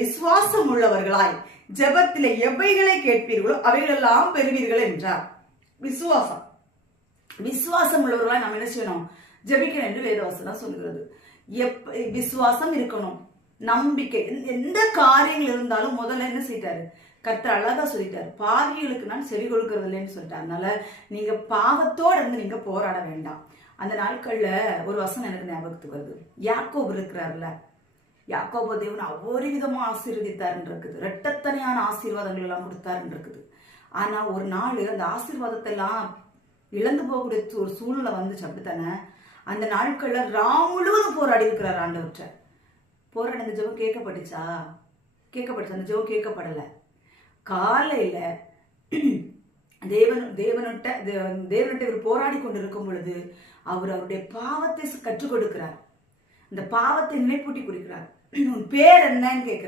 விசுவாசம் உள்ளவர்களாய் ஜெபத்திலே எவைகளை கேட்பீர்களோ அவைகளெல்லாம் பெறுவீர்கள் என்றார். விசுவாசம் விசுவாசம் உள்ளவர்களாய் நாம் என்ன செய்யணும்? ஜெபிக்கணும் என்று வேதவசனம் சொல்கிறது. விசுவாசம் இருக்கணும், நம்பிக்கை. எந்த காரியங்கள் இருந்தாலும் முதல்ல என்ன செய்தாரு? கர்த்தர் அழகா சொல்லிட்டாரு, பாவிகளுக்கு நான் செவி கொடுக்கறது இல்லைன்னு சொல்லிட்டாரு. அதனால நீங்க பாவத்தோட இருந்து நீங்க போராட வேண்டாம். அந்த நாட்கள்ல ஒரு வசனம் எனக்கு ஞாபகத்துக்கு வருது. யாக்கோபு இருக்கிறார்ல, யாக்கோபு தேவன் ஒவ்வொரு விதமா ஆசீர்வதித்தாருன்னு இருக்குது, இரட்டத்தனையான ஆசீர்வாதங்கள் எல்லாம் கொடுத்தாருன்னு இருக்குது. ஆனா ஒரு நாள் அந்த ஆசீர்வாதத்தை எல்லாம் இழந்து போகக்கூடிய ஒரு சூழ்நிலை வந்துச்சு. அப்படித்தானே? அந்த நாட்கள்ல முழுவதும் போராடி இருக்கிறார் ஆண்டவற்ற. போராடி அந்த ஜெபம் கேட்கப்பட்டுச்சா? கேட்கப்பட்டுச்சு. அந்த ஜெபம் கேட்கப்படல. காலையில தேவன்கிட்ட இவர் போராடி கொண்டு இருக்கும் பொழுது அவருடைய பாவத்தை கற்றுக் கொடுக்கிறார். இந்த பாவத்தை நினைப்பூட்டி கொடுக்கிறார். உன் பேர் என்னன்னு கேட்கிறார்.